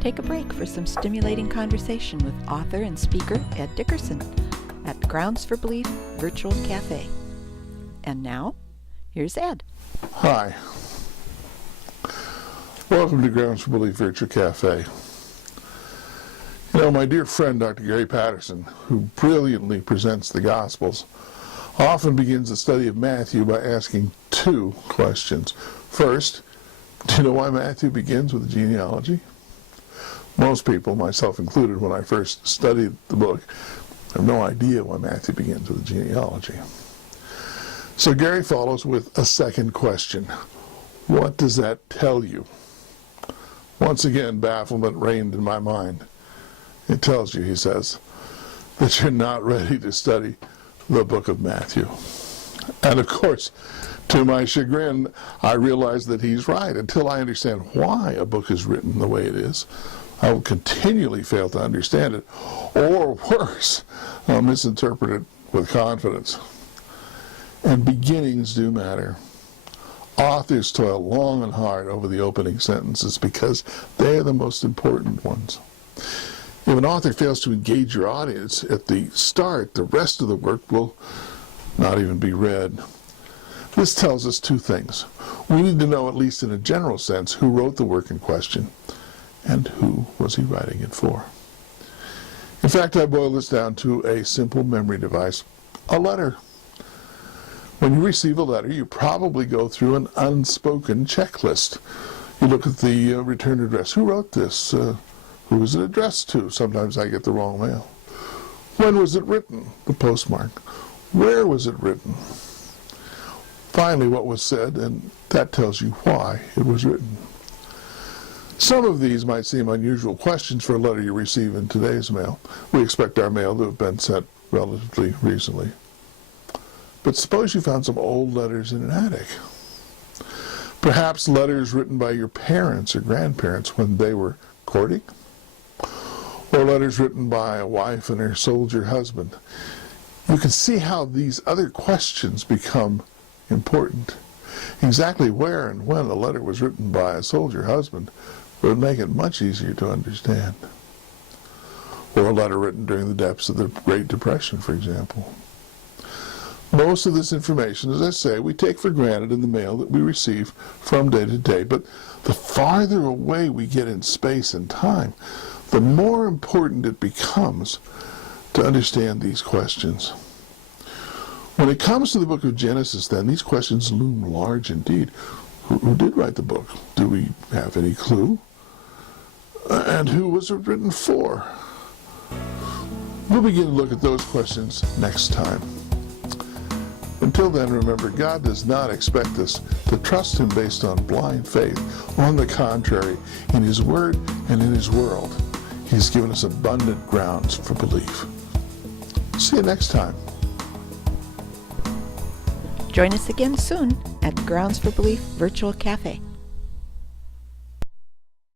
Take a break for some stimulating conversation with author and speaker Ed Dickerson at Grounds for Belief Virtual Cafe. And now, here's Ed. Hi. Welcome to Grounds for Belief Virtual Cafe. You know, my dear friend Dr. Gary Patterson, who brilliantly presents the Gospels, often begins the study of Matthew by asking two questions. First, do you know why Matthew begins with a genealogy? Most people, myself included, when I first studied the book, have no idea why Matthew begins with a genealogy. So Gary follows with a second question. What does that tell you? Once again, bafflement reigned in my mind. It tells you, he says, that you're not ready to study the book of Matthew. And of course, to my chagrin, I realize that he's right. Until I understand why a book is written the way it is, I will continually fail to understand it, or worse, I'll misinterpret it with confidence. And beginnings do matter. Authors toil long and hard over the opening sentences because they are the most important ones. If an author fails to engage your audience at the start, the rest of the work will not even be read. This tells us two things. We need to know, at least in a general sense, who wrote the work in question and who was he writing it for. In fact, I boil this down to a simple memory device, a letter. When you receive a letter, you probably go through an unspoken checklist. You look at the return address. Who wrote this? Who is it addressed to? Sometimes I get the wrong mail. When was it written? The postmark. Where was it written? Finally, what was said, and that tells you why it was written. Some of these might seem unusual questions for a letter you receive in today's mail. We expect our mail to have been sent relatively recently. But suppose you found some old letters in an attic. Perhaps letters written by your parents or grandparents when they were courting, or letters written by a wife and her soldier husband. You can see how these other questions become important. Exactly where and when a letter was written by a soldier husband would make it much easier to understand. Or a letter written during the depths of the Great Depression, for example. Most of this information, as I say, we take for granted in the mail that we receive from day to day, but the farther away we get in space and time, the more important it becomes to understand these questions. When it comes to the book of Genesis, then, these questions loom large indeed. Who did write the book? Do we have any clue? And who was it written for? We'll begin to look at those questions next time. Until then, remember, God does not expect us to trust Him based on blind faith. On the contrary, in His Word and in His world, He's given us abundant grounds for belief. See you next time. Join us again soon at Grounds for Belief Virtual Cafe.